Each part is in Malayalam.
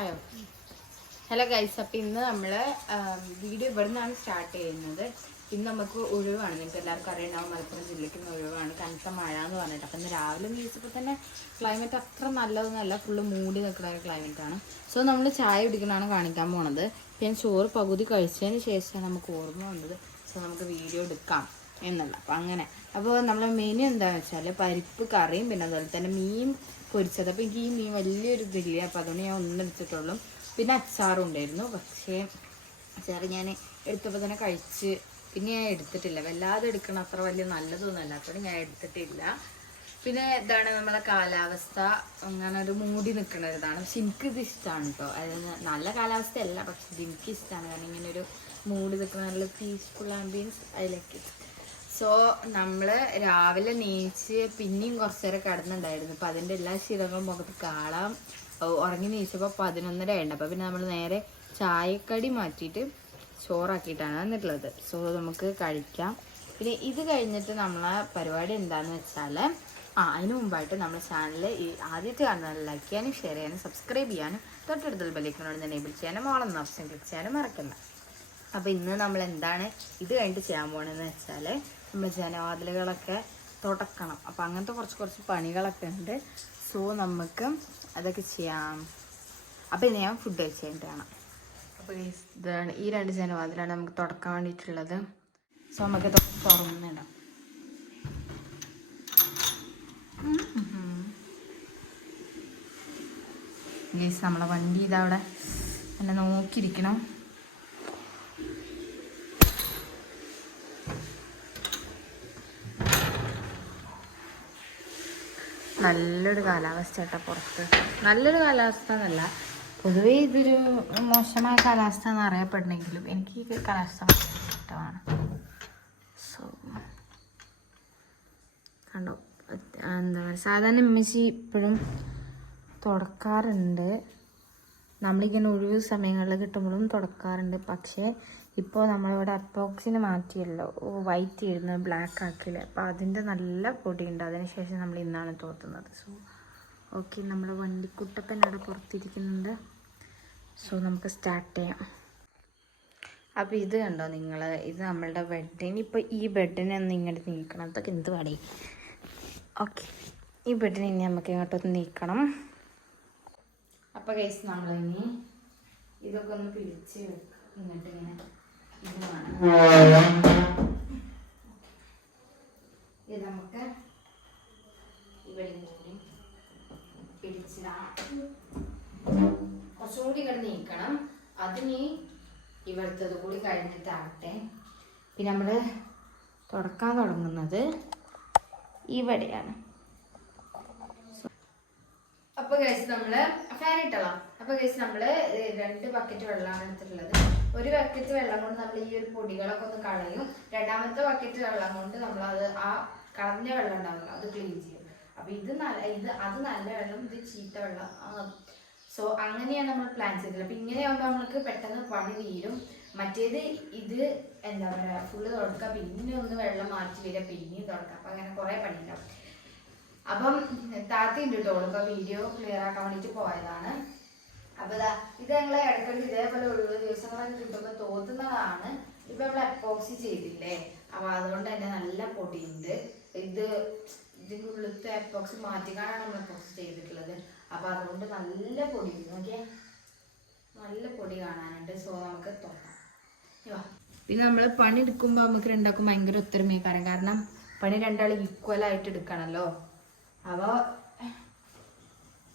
ആയോ? ഹലോ ഗൈസ്, അപ്പം ഇന്ന് നമ്മൾ വീഡിയോ ഇവിടെ നിന്നാണ് സ്റ്റാർട്ട് ചെയ്യുന്നത്. ഇന്ന് നമുക്ക് ഒഴിവാണ്. നിങ്ങൾക്ക് എല്ലാവർക്കും അറിയണ്ടാവും, മലപ്പുറം ജില്ലയ്ക്ക് ഇന്ന് ഒഴിവാണ്, കനത്ത മഴ എന്ന് പറഞ്ഞിട്ട്. അപ്പം ഇന്ന് രാവിലെ നീച്ചപ്പോൾ തന്നെ ക്ലൈമറ്റ് അത്ര നല്ലതൊന്നുമല്ല, ഫുള്ള് മൂടി നിൽക്കുന്ന ഒരു ക്ലൈമറ്റാണ്. സോ നമ്മൾ ചായ കുടിക്കണതാണ് കാണിക്കാൻ പോണത്. ഞാൻ ചോറ് പകുതി കഴിച്ചതിന് ശേഷമാണ് നമുക്ക് ഓർമ്മ വന്നത് സോ നമുക്ക് വീഡിയോ എടുക്കാം എന്നുള്ള. അപ്പം അങ്ങനെ അപ്പോൾ നമ്മളെ മെനു എന്താണെന്ന് വെച്ചാൽ പരിപ്പ് കറിയും പിന്നെ അതുപോലെ തന്നെ മീൻ പൊരിച്ചത്. അപ്പോൾ എനിക്ക് ഈ മീൻ വലിയൊരു ഇതില്ല, അപ്പോൾ അതുകൊണ്ട് ഞാൻ ഒന്നെടുത്തിട്ടുള്ളൂ. പിന്നെ അച്ചാറും ഉണ്ടായിരുന്നു, പക്ഷേ അച്ചാർ ഞാൻ എടുത്തപ്പോൾ തന്നെ കഴിച്ച് പിന്നെ ഞാൻ എടുത്തിട്ടില്ല. വല്ലാതെ എടുക്കണം അത്ര വലിയ നല്ലതൊന്നുമല്ല, അപ്പോൾ ഞാൻ എടുത്തിട്ടില്ല. പിന്നെ ഇതാണ് നമ്മളെ കാലാവസ്ഥ, അങ്ങനെ ഒരു മൂടി നിൽക്കുന്ന ഇതാണ്. പക്ഷെ എനിക്കിത് ഇഷ്ടമാണ് കേട്ടോ. അതായത് നല്ല കാലാവസ്ഥയല്ല, പക്ഷെ ഇത് എനിക്ക് ഇഷ്ടമാണ്. കാരണം ഇങ്ങനെ ഒരു മൂടി നിൽക്കുന്ന നല്ല peaceful ambience I like it. So നമ്മൾ രാവിലെ നീച്ച് പിന്നെയും കുറച്ച് നേരം കിടന്നുണ്ടായിരുന്നു. അപ്പം അതിൻ്റെ എല്ലാ ശീലങ്ങളും മുഖത്ത് കാണാം. ഉറങ്ങി നീച്ചപ്പോൾ 11:30 ആയിട്ടുണ്ട്. അപ്പോൾ പിന്നെ നമ്മൾ നേരെ ചായക്കടി മാറ്റിയിട്ട് ചോറാക്കിയിട്ടാണ് വന്നിട്ടുള്ളത്. സോ നമുക്ക് കഴിക്കാം. പിന്നെ ഇത് കഴിഞ്ഞിട്ട് നമ്മളെ പരിപാടി എന്താണെന്ന് വെച്ചാൽ അതിന് മുമ്പായിട്ട് നമ്മുടെ ചാനൽ ആദ്യത്തെ കാണുന്നത് ലൈക്ക് ചെയ്യാനും ഷെയർ ചെയ്യാനും സബ്സ്ക്രൈബ് ചെയ്യാനും തൊട്ടടുത്തുള്ള ബെല്ലൈക്കനോട് എനേബിൾ ചെയ്യാനും ഓളെന്ന ഓപ്ഷൻ ക്ലിക്ക് ചെയ്യാനും മറക്കണ്ട. അപ്പോൾ ഇന്ന് നമ്മൾ എന്താണ് ഇത് കഴിഞ്ഞിട്ട് ചെയ്യാൻ പോകണമെന്ന് വെച്ചാൽ നമ്മൾ ജനവാതിലുകളൊക്കെ തുടക്കണം. അപ്പോൾ അങ്ങനത്തെ കുറച്ച് പണികളൊക്കെ ഉണ്ട്. സോ നമുക്ക് അതൊക്കെ ചെയ്യാം. അപ്പോൾ ഇന്ന് ഞാൻ ഫുഡ് കഴിച്ച് കഴിഞ്ഞിട്ട് കാണാം. അപ്പോൾ ഇതാണ് ഈ 2 ജനവാതിലാണ് നമുക്ക് തുടക്കാൻ വേണ്ടിയിട്ടുള്ളത്. സോ നമുക്ക് തുറന്നിടാം. ഗൈസ്, നമ്മളെ വണ്ടി ഇതവിടെ എന്നെ നോക്കിയിരിക്കണം. നല്ലൊരു കാലാവസ്ഥ കേട്ടോ പുറത്ത്. നല്ലൊരു കാലാവസ്ഥ എന്നല്ല, പൊതുവേ ഇതൊരു മോശമായ കാലാവസ്ഥ എന്ന് അറിയപ്പെടണമെങ്കിലും എനിക്ക് ഈ കാലാവസ്ഥ ഇഷ്ടമാണ്. സോ കണ്ടോ, എന്താ പറയുക, സാധാരണ ഉമ്മച്ചി ഇപ്പോഴും തുടക്കാറുണ്ട്. നമ്മളിങ്ങനെ ഒഴിവ് സമയങ്ങളിൽ കിട്ടുമ്പോഴും തുടക്കാറുണ്ട്. പക്ഷേ ഇപ്പോൾ നമ്മളിവിടെ അപ്പോക്സിന് മാറ്റിയല്ലോ, വൈറ്റ് ഇരുന്ന് ബ്ലാക്ക് ആക്കിയില്ല. അപ്പോൾ അതിൻ്റെ നല്ല പൊടിയുണ്ട്. അതിന് ശേഷം നമ്മൾ ഇന്നാണ് തോർത്തുന്നത്. സോ ഓക്കെ, നമ്മുടെ വണ്ടിക്കുട്ടപ്പൻ അവിടെ പുറത്തിരിക്കുന്നുണ്ട്. സോ നമുക്ക് സ്റ്റാർട്ട് ചെയ്യാം. അപ്പോൾ ഇത് കണ്ടോ നിങ്ങൾ, ഇത് നമ്മളുടെ ബെഡിന്. ഇപ്പോൾ ഈ ബെഡിനൊന്ന് ഇങ്ങോട്ട് നീക്കണം. അതൊക്കെ എന്ത് പാടി. ഓക്കെ, ഈ ബെഡിന് ഇനി നമുക്ക് ഇങ്ങോട്ടൊന്ന് നീക്കണം. അപ്പോൾ ഗൈസ്, നമ്മളിനി ഇതൊക്കെ ഒന്ന് പിടിച്ച് ഇങ്ങോട്ട് ഇങ്ങനെ ഇത് നമുക്ക് ഇവിടെ പിടിച്ചിടാം. കുറച്ചും കൂടി ഇങ്ങോട്ട് നീക്കണം. അതിന് ഇവിടുത്തത് കൂടി കഴിഞ്ഞിട്ടാവട്ടെ. പിന്നെ നമ്മൾ തുടക്കാൻ തുടങ്ങുന്നത് ഇവിടെയാണ്. അപ്പോൾ ഗൈസ് നമ്മൾ ഫാൻ ഇട്ടളാം. അപ്പോൾ ഗൈസ് നമ്മൾ 2 ബക്കറ്റ് വെള്ളമാണ് എടുത്തിട്ടുള്ളത്. ഒരു ബക്കറ്റ് വെള്ളം കൊണ്ട് നമ്മൾ ഈ ഒരു പൊടികളൊക്കെ ഒന്ന് കളയും. രണ്ടാമത്തെ ബക്കറ്റ് വെള്ളം കൊണ്ട് നമ്മളത് ആ കളഞ്ഞ വെള്ളം ഉണ്ടാവില്ല, അത് ക്ലീൻ ചെയ്യും. അപ്പോൾ അത് നല്ല വെള്ളം, ഇത് ചീത്ത വെള്ളം. സോ അങ്ങനെയാണ് നമ്മൾ പ്ലാൻ ചെയ്തത്. അപ്പോൾ ഇങ്ങനെയാകുമ്പോൾ നമ്മൾക്ക് പെട്ടെന്ന് പണി തീരും. മറ്റേത് ഇത് എന്താ പറയുക, ഫുള്ള് തുടക്കുക, പിന്നെ ഒന്ന് വെള്ളം മാറ്റി വരിക, പിന്നെയും തുടക്കുക. അപ്പോൾ അങ്ങനെ കുറേ പണി ഉണ്ടാവും. അപ്പം താത്തിയുണ്ട് കേട്ടോ, ഇപ്പോൾ വീഡിയോ ക്ലിയർ ആക്കാൻ വേണ്ടിയിട്ട് പോയതാണ്. അപ്പോൾ ഇത് ഞങ്ങൾ ഇടയ്ക്കിടയ്ക്ക് ഇതേപോലെ ഒഴിവ് ദിവസങ്ങളൊക്കെ കിട്ടുമ്പോൾ തോന്നുന്നതാണ്. ഇപ്പം നമ്മൾ എപ്പോക്സി ചെയ്തില്ലേ, അപ്പോൾ അതുകൊണ്ട് തന്നെ നല്ല പൊടിയുണ്ട്. ഇതിൻ്റെ ഉള്ളിലത്തെ എപ്പോക്സി മാറ്റിക്കാനാണ് നമ്മൾ എപ്പോക്സി ചെയ്തിട്ടുള്ളത്. അപ്പോൾ അതുകൊണ്ട് നല്ല പൊടിയുണ്ട്. നോക്കിയാൽ നല്ല പൊടി കാണാനുണ്ട്. സോ നമുക്ക് തുറക്കാം. പിന്നെ നമ്മൾ പണി എടുക്കുമ്പോൾ നമുക്ക് രണ്ടാക്കും ഭയങ്കര ഒത്തൊരുമയാക്കാരം. കാരണം പണി രണ്ടാളും ഈക്വലായിട്ട് എടുക്കണമല്ലോ. അപ്പോൾ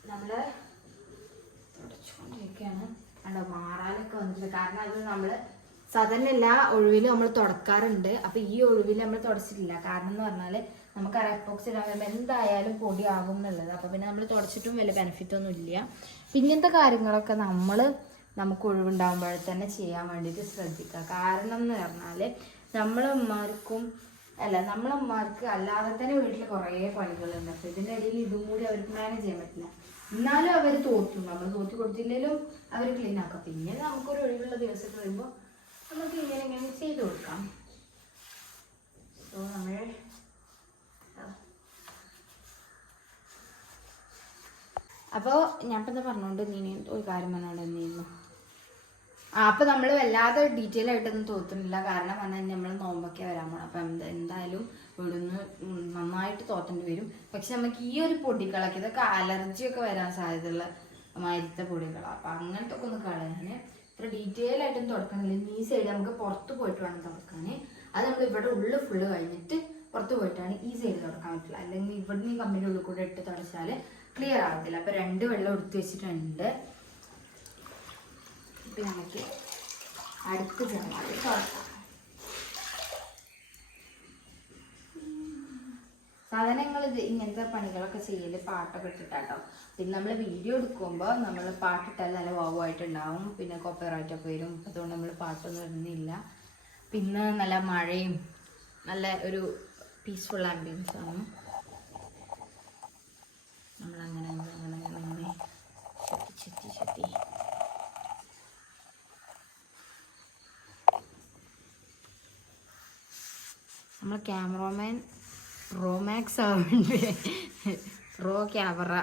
നമ്മൾ തുടച്ചുകൊണ്ടിരിക്കുകയാണ്. കണ്ടോ, മാറാനൊക്കെ വന്നിട്ടില്ല. കാരണം അത് നമ്മൾ സാധാരണ എല്ലാ ഒഴിവിലും നമ്മൾ തുടക്കാറുണ്ട്. അപ്പോൾ ഈ ഒഴിവിൽ നമ്മൾ തുടച്ചിട്ടില്ല. കാരണം എന്ന് പറഞ്ഞാൽ നമുക്കറിയാം എപ്പോക്സി ഇടാൻ വരുമ്പോൾ എന്തായാലും പൊടിയാകും എന്നുള്ളത്. അപ്പോൾ പിന്നെ നമ്മൾ തുടച്ചിട്ടും വലിയ ബെനിഫിറ്റൊന്നും ഇല്ല. ഇങ്ങനത്തെ കാര്യങ്ങളൊക്കെ നമുക്ക് ഒഴിവുണ്ടാകുമ്പോൾ തന്നെ ചെയ്യാൻ വേണ്ടിയിട്ട് ശ്രദ്ധിക്കുക. കാരണം എന്ന് പറഞ്ഞാൽ നമ്മളമ്മമാർക്ക് അല്ലാതെ തന്നെ വീട്ടിൽ കുറേ പണികളുണ്ട്. അപ്പോൾ ഇതിൻ്റെ ഇടയിൽ ഇതും കൂടി അവർക്ക് മാനേജ് ചെയ്യാൻ പറ്റില്ല. എന്നാലും അവർ തോറ്റും. നമ്മൾ തോറ്റി കൊടുത്തില്ലെങ്കിലും അവർ ക്ലീൻ ആക്കാം. പിന്നെ നമുക്കൊരു ഒഴിവുള്ള ദിവസത്തിൽ വരുമ്പോൾ നമുക്ക് ഇങ്ങനെ ചെയ്ത് കൊടുക്കാം. സോ നമ്മൾ അപ്പോൾ ഞാൻ ഇപ്പം എന്താ പറഞ്ഞുകൊണ്ട് നീ ഒരു കാര്യം പറഞ്ഞോണ്ട് എന്തെയ്യുന്നു. അപ്പോൾ നമ്മൾ വല്ലാതെ ഡീറ്റെയിൽ ആയിട്ടൊന്നും തോന്നുന്നില്ല. കാരണം പറഞ്ഞാൽ നമ്മൾ നോമ്പൊക്കെ വരാൻ പോകണം. അപ്പം എന്തായാലും ഇവിടുന്ന് നന്നായിട്ട് തോത്തേണ്ടി വരും. പക്ഷെ നമുക്ക് ഈ ഒരു പൊടികളൊക്കെ ഇതൊക്കെ അലർജിയൊക്കെ വരാൻ സാധ്യതയുള്ള മരുത്ത പൊടികളാണ്. അപ്പം അങ്ങനത്തെ ഒക്കെ ഒന്ന് കളയാൻ ഇത്ര ഡീറ്റെയിൽ ആയിട്ടൊന്നും തുടക്കണില്ല. ഈ സൈഡ് നമുക്ക് പുറത്ത് പോയിട്ട് വേണം തുടക്കാൻ. അത് നമ്മൾ ഇവിടെ ഉള്ളിൽ ഫുള്ള് കഴിഞ്ഞിട്ട് പുറത്ത് പോയിട്ടാണ് ഈ സൈഡ് തുടക്കാൻ പറ്റില്ല. അല്ലെങ്കിൽ ഇവിടുന്ന് ഈ കമ്പിൻ്റെ ഉള്ളിൽ കൂടെ ഇട്ട് തുടച്ചാൽ ക്ലിയർ ആവത്തില്ല. അപ്പോൾ 2 വെള്ളം എടുത്ത് വെച്ചിട്ടുണ്ട്. ഇപ്പം നമുക്ക് അടുത്ത് ജനവാതിൽ തുറക്കാം. സാധാരണ ഞങ്ങൾ ഇങ്ങനത്തെ പണികളൊക്കെ ചെയ്യൽ പാട്ടൊക്കെ ഇട്ടിട്ടാട്ടോ. പിന്നെ നമ്മൾ വീഡിയോ എടുക്കുമ്പോൾ നമ്മൾ പാട്ടിട്ടാൽ നല്ല വാവായിട്ടുണ്ടാവും. പിന്നെ കോപ്പിറൈറ്റൊക്കെ വരും. അതുകൊണ്ട് നമ്മൾ പാട്ടൊന്നും ഇടുന്നില്ല. പിന്നെ നല്ല മഴയും നല്ല ഒരു പീസ്ഫുൾ ആംബിയൻസ് ആണ്. നമ്മളങ്ങനെ അങ്ങനെ അങ്ങനെ അങ്ങനെ ചെത്തി ചെത്തി നമ്മൾ ക്യാമറമാൻ പ്രോമാക്സ് ആവുന്നുണ്ട്. പ്രോ ക്യാമറ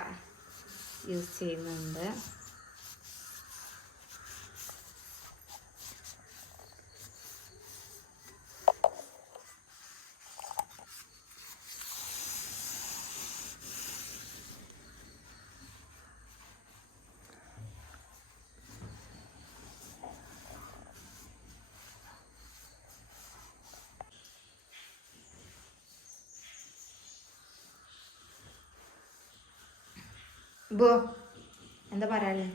യൂസ് ചെയ്യുന്നുണ്ട്. ബോ എന്താ പറയാല്ലേ?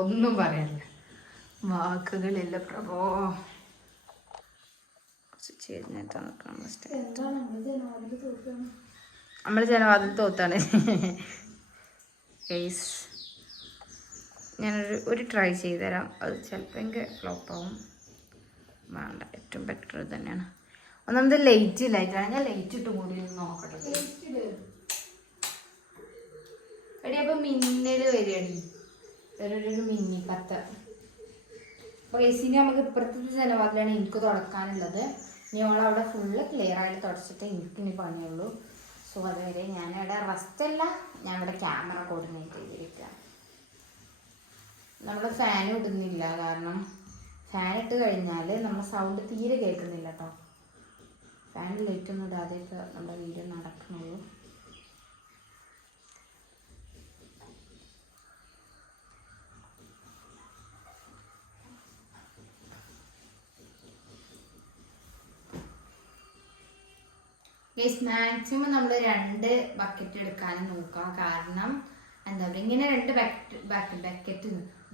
ഒന്നും പറയാനില്ല, വാക്കുകളില്ല പ്രഭോ. നമ്മൾ ജനവാതിൽ തോത്താണ്. ഞാനൊരു ട്രൈ ചെയ്തുതരാം. അത് ചിലപ്പോൾ എനിക്ക് ഫ്ലോപ്പാവും. വേണ്ട, ഏറ്റവും ബെറ്റർ തന്നെയാണ്. ഒന്നാമത് ലൈറ്റാണ്. ഞാൻ ലൈറ്റ് ഇട്ടും കൂടി നോക്കട്ടെ. എടി അപ്പം മിന്നൽ വരികയാണ്. ഒരു മിന്നി കത്ത. അപ്പോൾ കേസിന് നമുക്ക് ഇപ്പുറത്തെ ജനവാതിലാണ് എനിക്ക് തുടക്കാനുള്ളത്. ഇനി അവിടെ ഫുള്ള് ക്ലിയർ ആയിട്ട് തുടച്ചിട്ട് എനിക്കിനി പണിയുള്ളൂ. സോ അതുവരെ ഞാനിവിടെ റെസ്റ്റല്ല, ഞാനിവിടെ ക്യാമറ കോർഡിനേറ്റ് ചെയ്തിരിക്കുക. നമ്മൾ ഫാൻ ഇടുന്നില്ല. കാരണം ഫാൻ ഇട്ട് കഴിഞ്ഞാൽ നമ്മൾ സൗണ്ട് തീരെ കേൾക്കുന്നില്ല കേട്ടോ. ഫാൻ ലൈറ്റൊന്നും ഇടാതെയൊക്കെ നമ്മുടെ വീഡിയോ നടക്കണുള്ളൂ. മാക്സിമം നമ്മൾ 2 ബക്കറ്റ് എടുക്കാനും നോക്കാം. കാരണം എന്താ പറയുക, ഇങ്ങനെ 2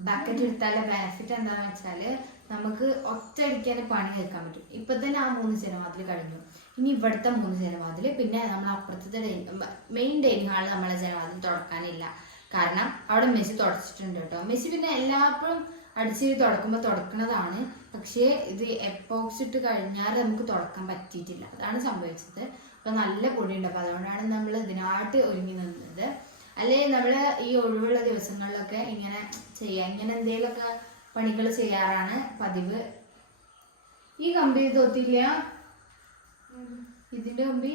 ബക്കറ്റ് എടുത്താലെ ബെനിഫിറ്റ് എന്താണെന്ന് വെച്ചാൽ നമുക്ക് ഒറ്റയടിക്കാൻ പണി കേൾക്കാൻ പറ്റും. ഇപ്പൊ തന്നെ ആ 3 ജനവാതിൽ കഴിഞ്ഞു. ഇനി ഇവിടുത്തെ 3 ജനവാതിൽ, പിന്നെ നമ്മൾ അപ്പുറത്തെ മെയിൻ ഡൈനിങ് ഹാളിൽ നമ്മളെ ജനവാതിൽ തുടക്കാനില്ല. കാരണം അവിടെ മെസ്സി തുടച്ചിട്ടുണ്ട് കേട്ടോ. മെസ്സി പിന്നെ എല്ലാപ്പോഴും അടിച്ച് തുടക്കുമ്പോൾ തുടക്കുന്നതാണ്. പക്ഷേ ഇത് എപ്പോക്സ് ഇട്ട് കഴിഞ്ഞാൽ നമുക്ക് തുടക്കാൻ പറ്റിയിട്ടില്ല. അതാണ് സംഭവിച്ചത്. അപ്പം നല്ല പൊടിയുണ്ട്. അപ്പം അതുകൊണ്ടാണ് നമ്മൾ ഇതിനായിട്ട് ഒരുങ്ങി നിന്നത്. അല്ലെങ്കിൽ നമ്മൾ ഈ ഒഴിവുള്ള ദിവസങ്ങളിലൊക്കെ ഇങ്ങനെ ചെയ്യാം. ഇങ്ങനെ എന്തെങ്കിലുമൊക്കെ പണികൾ ചെയ്യാറാണ് പതിവ്. ഈ കമ്പി തോത്തില്ല, ഇതിൻ്റെ കമ്പി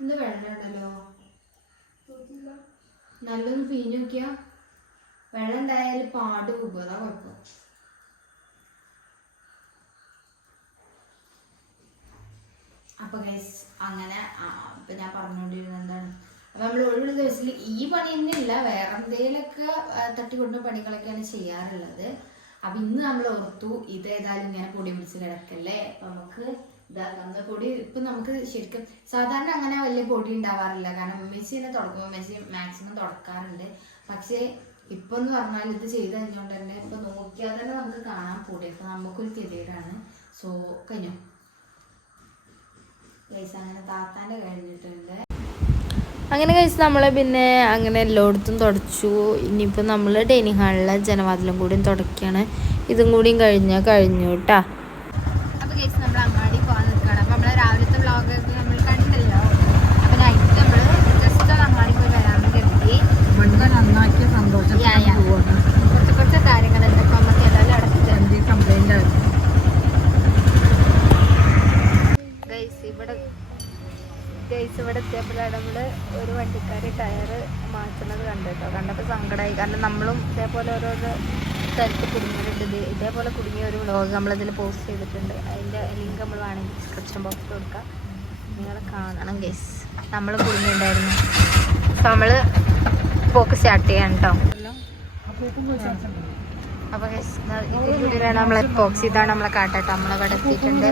എന്താ വെള്ളം ഉണ്ടല്ലോ, നല്ലൊന്ന് പിഴിഞ്ഞു നോക്കിയാ വെള്ളം ഉണ്ടായാൽ പാട് പോകും. അതാ കുഴപ്പം. അപ്പോൾ ഗൈസ് അങ്ങനെ ഇപ്പം ഞാൻ പറഞ്ഞുകൊണ്ടിരുന്നത് എന്താണ്, അപ്പം നമ്മൾ ഒഴിവുള്ള ദിവസത്തിൽ ഈ പണി തന്നെയില്ല, വേറെ എന്തെങ്കിലുമൊക്കെ തട്ടിക്കൊണ്ട പണികളൊക്കെയാണ് ചെയ്യാറുള്ളത്. അപ്പം ഇന്ന് നമ്മൾ ഓർത്തു ഇതേതായാലും ഇങ്ങനെ പൊടി പിടിച്ച് കിടക്കല്ലേ, അപ്പം നമുക്ക് ഇതാക്കുന്ന പൊടി ഇപ്പം നമുക്ക് ശരിക്കും സാധാരണ അങ്ങനെ വലിയ പൊടി ഉണ്ടാവാറില്ല. കാരണം മെസ്സിനെ തുടക്കുമ്പോൾ മെസ്സി മാക്സിമം തുടക്കാറുണ്ട്. പക്ഷേ ഇപ്പം എന്ന് പറഞ്ഞാൽ ഇത് ചെയ്ത് കഴിഞ്ഞുകൊണ്ട് തന്നെ ഇപ്പം നോക്കിയാൽ തന്നെ നമുക്ക് കാണാൻ പൊടി. അപ്പം നമുക്കൊരു ഗതികേടാണ്. സോ കഴിഞ്ഞു ഗൈസ്. അങ്ങനെ താത്താൻ്റെ കഴിഞ്ഞിട്ടുണ്ട്. അങ്ങനെ കഴിച്ച് നമ്മൾ പിന്നെ അങ്ങനെ എല്ലായിടത്തും തുടച്ചു. ഇനിയിപ്പോൾ നമ്മൾ ഡൈനിങ് ഹാളിലെ ജനവാതിലും കൂടിയും തുടക്കുകയാണ്. ഇതും കൂടിയും കഴിഞ്ഞു കേട്ടാ. അപ്പോൾ ഗൈസ് നമ്മൾ അങ്ങാടി പോകാൻ നിൽക്കുകയാണ്. അപ്പോൾ നമ്മൾ രാവിലത്തെ വ്ളോഗൊക്കെ നമ്മൾ കണ്ടല്ലോ. അപ്പോൾ നൈറ്റ് നമ്മൾ ജസ്റ്റ് അങ്ങാടി പോയി വരാമെന്ന് കരുതി. നന്നാക്കിയ സന്തോഷം കുറച്ച് കാര്യങ്ങൾ എന്തൊക്കെ നമുക്ക് എല്ലാവരും അടച്ചിട്ട് കംപ്ലൈൻ്റ് ആയിരുന്നു. ഗൈസ് ഇവിടെ ഗൈസ് ഇവിടെ എത്തിയപ്പോഴാണ് നമ്മള് ഒരു വണ്ടിക്കാര് ടയറ് മാറ്റുന്നത് കണ്ടിട്ടോ. കണ്ടപ്പോൾ സങ്കടമായി. കാരണം നമ്മളും ഇതേപോലെ ഓരോരോ സ്ഥലത്ത് കുടുങ്ങിയിട്ടുണ്ട്. ഇതേപോലെ കുടുങ്ങിയ ഒരു വ്ളോഗ് നമ്മളിതിൽ പോസ്റ്റ് ചെയ്തിട്ടുണ്ട്. അതിൻ്റെ ലിങ്ക് നമ്മൾ വേണമെങ്കിൽ ഡിസ്ക്രിപ്ഷൻ ബോക്സിൽ കൊടുക്കാം. നിങ്ങൾ കാണണം ഗൈസ്. നമ്മൾ കുടുങ്ങിയിട്ടുണ്ടായിരുന്നു. അപ്പോൾ നമ്മൾ പോക്ക് സ്റ്റാർട്ട് ചെയ്യാൻ കേട്ടോ. അപ്പോൾ ഗൈസ് ഇതിലാണ് നമ്മളെ പോക്സ്. ഇതാണ് നമ്മളെ കാട്ടാട്ടോ. നമ്മളവിടെ എത്തിയിട്ടുണ്ട്.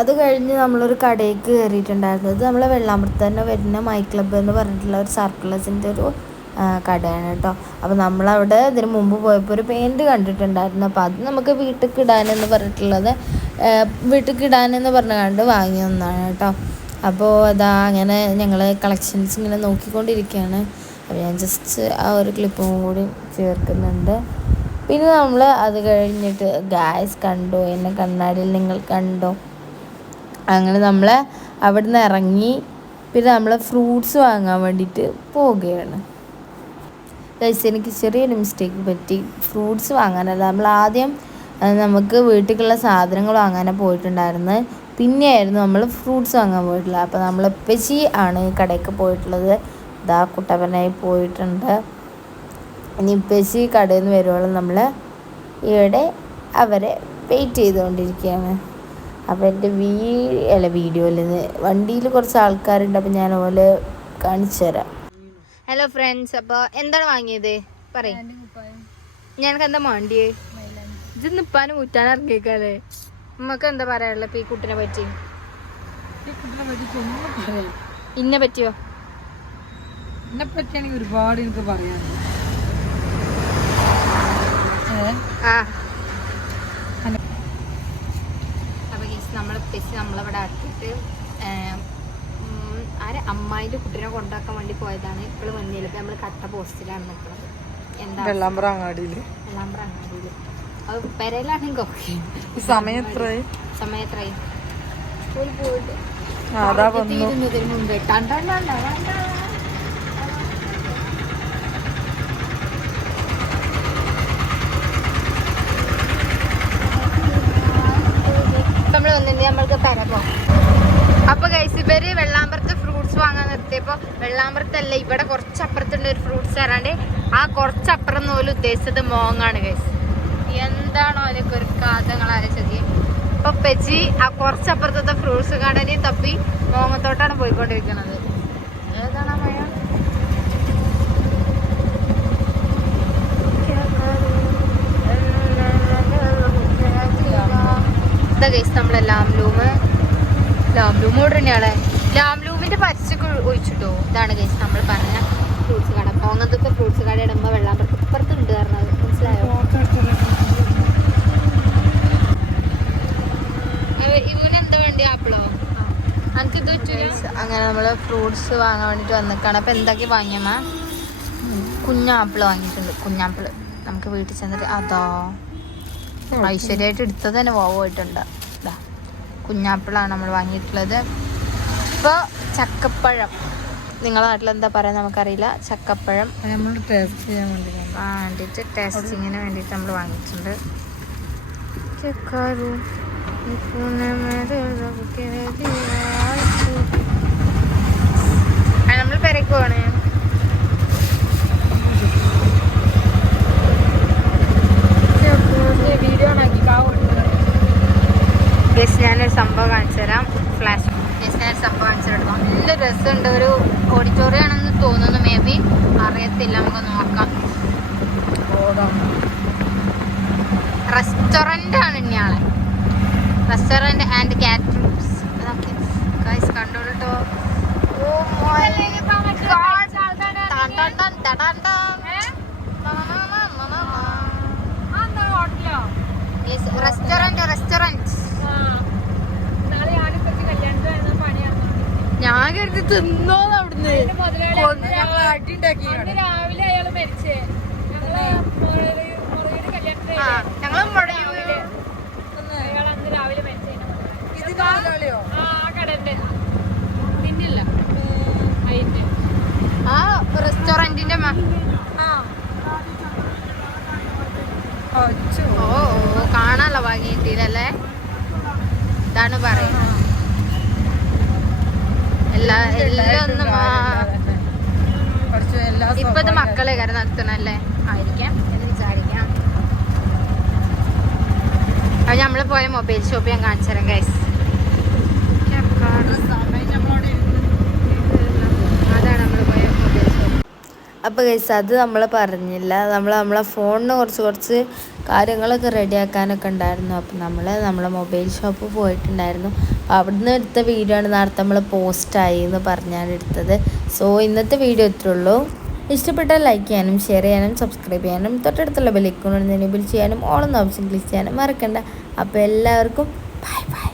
അത് കഴിഞ്ഞ് നമ്മളൊരു കടയിലേക്ക് കയറിയിട്ടുണ്ടായിരുന്നു. ഇത് നമ്മളെ വെള്ളാമ്പുറത്ത് തന്നെ വരുന്ന മൈ ക്ലബ്ബ് എന്ന് പറഞ്ഞിട്ടുള്ള ഒരു സർപ്ലസിൻ്റെ ഒരു കടയാണ് കേട്ടോ. അപ്പോൾ നമ്മളവിടെ ഇതിന് മുമ്പ് പോയപ്പോൾ ഒരു പെയിൻറ്റ് കണ്ടിട്ടുണ്ടായിരുന്നു. അപ്പോൾ അത് നമുക്ക് വീട്ടിലേക്ക് ഇടാനെന്ന് പറഞ്ഞിട്ടുള്ളത് വീട്ടിലേക്ക് ഇടാനെന്ന് പറഞ്ഞുകൊണ്ട് വാങ്ങി ഒന്നാണ് കേട്ടോ. അപ്പോൾ അതാ അങ്ങനെ ഞങ്ങൾ കളക്ഷൻസ് ഇങ്ങനെ നോക്കിക്കൊണ്ടിരിക്കുകയാണ്. അപ്പോൾ ഞാൻ ജസ്റ്റ് ആ ഒരു ക്ലിപ്പും കൂടി ചേർക്കുന്നുണ്ട്. പിന്നെ നമ്മൾ അത് കഴിഞ്ഞിട്ട് ഗായ്സ് കണ്ടോ, എന്നെ കണ്ണാടിയിൽ നിങ്ങൾ കണ്ടോ. അങ്ങനെ നമ്മൾ അവിടെ നിന്ന് ഇറങ്ങി പിന്നെ നമ്മൾ ഫ്രൂട്ട്സ് വാങ്ങാൻ വേണ്ടിയിട്ട് പോവുകയാണ്. ഗൈസ് എനിക്ക് ചെറിയൊരു മിസ്റ്റേക്ക് പറ്റി. ഫ്രൂട്ട്സ് വാങ്ങാനല്ല, നമ്മൾ ആദ്യം നമുക്ക് വീട്ടിലേക്കുള്ള സാധനങ്ങൾ വാങ്ങാനാണ് പോയിട്ടുണ്ടായിരുന്നത്. പിന്നെയായിരുന്നു നമ്മൾ ഫ്രൂട്ട്സ് വാങ്ങാൻ പോയിട്ടുള്ളത്. അപ്പോൾ നമ്മൾ ഉപ്പച്ചി ആണ് കടയ്ക്ക് പോയിട്ടുള്ളത്. ഇതാ കുട്ടപ്പനായി പോയിട്ടുണ്ട്. ഇനി ഉപ്പച്ചി കടയിൽ നിന്ന് വരുവോളം നമ്മൾ ഇവിടെ അവരെ വെയിറ്റ് ചെയ്തുകൊണ്ടിരിക്കുകയാണ്. അപ്പോൾ എൻ്റെ വീഡിയോയിൽ വണ്ടിയിൽ കുറച്ച് ആൾക്കാരുണ്ട്. അപ്പോൾ ഞാൻ ഓലെ കാണിച്ചു തരാം. ഹലോ ഫ്രണ്ട്സ്, അപ്പോൾ എന്താണ് വാങ്ങിയത് പറയും. ഞാനക്ക് എന്താ വേണ്ടിയേ? ഇത് നിപ്പാനും ഊറ്റാൻ ഇറങ്ങിയേക്കല്ലേ. നമുക്ക് എന്താ പറയാനുള്ളത് ഇപ്പം ഈ കുട്ടിനെ പറ്റി? ഇന്നെ പറ്റിയോ? എന്നെ പറ്റിയാണെങ്കിൽ ഒരുപാട് എനിക്ക് പറയാനുണ്ട്. നമ്മളിവിടെ ആക്കിയിട്ട് അമ്മായിൻ്റെ കുട്ടീനെ കൊണ്ടാക്കാൻ വേണ്ടി പോയതാണ്. ഇപ്പോഴും വന്നില്ല. ഇപ്പം നമ്മൾ കട്ട പോസ്റ്റിലാണ് നിൽക്കുന്നത്. എന്താ വെള്ളാമ്പ്ര അങ്ങാടിയിൽ അത് പെരയിലാണെങ്കിൽ ഓക്കെ. സമയം എത്രയായി? തീരുന്നതിന് മുമ്പ് നമ്മൾ വന്നിട്ട് നമ്മൾക്ക് തരപ്പോ. അപ്പൊ ഗൈസ് ഇവര് വെള്ളാമ്പുറത്ത് ഫ്രൂട്ട്സ് വാങ്ങാൻ നിർത്തിയപ്പോ വെള്ളാമ്പുറത്തല്ല, ഇവിടെ കുറച്ചപ്പുറത്തുണ്ട് ഒരു ഫ്രൂട്ട്സ് തരാണ്ട്. ആ കുറച്ചപ്പുറം പോലും ഉദ്ദേശിച്ചത് മോങ്ങാണ് ഗൈസ്. എന്താണോ അതിനൊക്കെ ഒരു കാതങ്ങൾ ആലോചിച്ചത്. അപ്പൊ പെച്ചി ആ കുറച്ചപ്പുറത്തെ ഫ്രൂട്ട്സ് കടനെയും തപ്പി മോങ്ങത്തോട്ടാണ് പോയിക്കൊണ്ടിരിക്കുന്നത്. ഏതാണ് മഴ? ഇതാ ഗൈസ് നമ്മളെ ലാംലൂം ഓർഡർ തന്നെയാണ്. ലാംലൂമിന്റെ പരസ്യമൊക്കെ ഒഴിച്ചിട്ടോ. ഇതാണ് ഗൈസ് നമ്മൾ പറഞ്ഞ ഫ്രൂട്ട്സ് കട. അങ്ങനത്തെ ഫ്രൂട്ട്സ് കട ഇടുമ്പോൾ വെള്ളാമ്പുറത്ത് ഇപ്പുറത്തുണ്ട് പറഞ്ഞത് മനസ്സിലായോ? ഇവനെന്താ വേണ്ടി ആപ്പിളോ? എനിക്ക് ഇത് പറ്റൂല. അങ്ങനെ നമ്മള് ഫ്രൂട്ട്സ് വാങ്ങാൻ വേണ്ടിട്ട് വന്നിക്കാണ്. അപ്പൊ എന്തൊക്കെ വാങ്ങിയമ്മ? കുഞ്ഞാപ്പിള് വാങ്ങിയിട്ടുണ്ട്. കുഞ്ഞാപ്പിള് നമുക്ക് വീട്ടിൽ ചെന്നിട്ട് അതാ ഐശ്വര്യമായിട്ട് എടുത്തത് തന്നെ പോയിട്ടുണ്ട്. കുഞ്ഞാപ്പിളാണ് നമ്മൾ വാങ്ങിയിട്ടുള്ളത്. ഇപ്പോൾ ചക്കപ്പഴം, നിങ്ങളുടെ നാട്ടിൽ എന്താ പറയാ നമുക്കറിയില്ല. ചക്കപ്പഴം നമ്മൾ ടേസ്റ്റ് ചെയ്യാൻ വേണ്ടിയിട്ട് ടേസ്റ്റിങ്ങിന് വേണ്ടിയിട്ട് നമ്മൾ വാങ്ങിയിട്ടുണ്ട്. നമ്മൾ പെരക്ക് പോവാണ്. വീഡിയോ ആക്കി ഗസ് ഞാനൊരു സംഭവം കാണിച്ചു തരാം. ഫ്ലാഷ് ഞാനൊരു സംഭവം കാണിച്ചു തരാം. നല്ല രസമുണ്ട്. ഒരു ഓഡിറ്റോറിയം ആണെന്ന് തോന്നുന്നു. മേ ബി അറിയത്തില്ല, നമുക്ക് നോക്കാം. റെസ്റ്റോറൻ്റ് ആണ് ഇനിയാളെ. Restaurant and caterings. അതൊക്കെ ഗൈസ് കണ്ടോളൂ. Oh my God. റെസ്റ്റോറൻറ്റ് ഞാൻ കരുതി തിന്നോന്ന് അവിടുന്ന്. രാവിലെ അയാള് മരിച്ചേ. ഞങ്ങള് രാവിലെ മരിച്ചേ. ആ റെസ്റ്റോറന്റിന്റെ ഓ കാണാനുള്ള ഭാഗ്യം കിട്ടിയില്ലല്ലേ? ഇതാണ് പറയുന്നത്. എല്ലാം ഒന്നും ഇപ്പത്തെ മക്കളെ കാര്യം നടത്തണല്ലേ ആയിരിക്കാം എന്ന് വിചാരിക്കാം. അത് നമ്മള് പോയ മൊബൈൽ ഷോപ്പ് ഞാൻ കാണിച്ചു തരാം ഗൈസ്. അതാണ് നമ്മൾ പോയ മൊബൈൽ ഷോപ്പ്. അപ്പോൾ ഗൈസ് അത് നമ്മൾ പറഞ്ഞില്ല, നമ്മളെ ഫോണിന് കുറച്ച് കാര്യങ്ങളൊക്കെ റെഡിയാക്കാനൊക്കെ ഉണ്ടായിരുന്നു. അപ്പം നമ്മളെ മൊബൈൽ ഷോപ്പ് പോയിട്ടുണ്ടായിരുന്നു. അപ്പോൾ അവിടുന്ന് എടുത്ത വീഡിയോ ആണ് നേരത്തെ നമ്മൾ പോസ്റ്റായി എന്ന് പറഞ്ഞാണ് എടുത്തത്. സോ ഇന്നത്തെ വീഡിയോ ഇത്രേ ഉള്ളൂ. ഇഷ്ടപ്പെട്ടാൽ ലൈക്ക് ചെയ്യാനും ഷെയർ ചെയ്യാനും സബ്സ്ക്രൈബ് ചെയ്യാനും തൊട്ടടുത്തുള്ള ബെൽ ഐക്കൺ എനേബിൾ ചെയ്യാനും ഓൾ എന്ന ഓപ്ഷൻ ക്ലിക്ക് ചെയ്യാനും മറക്കണ്ട. അപ്പോൾ എല്ലാവർക്കും ബൈ ബൈ.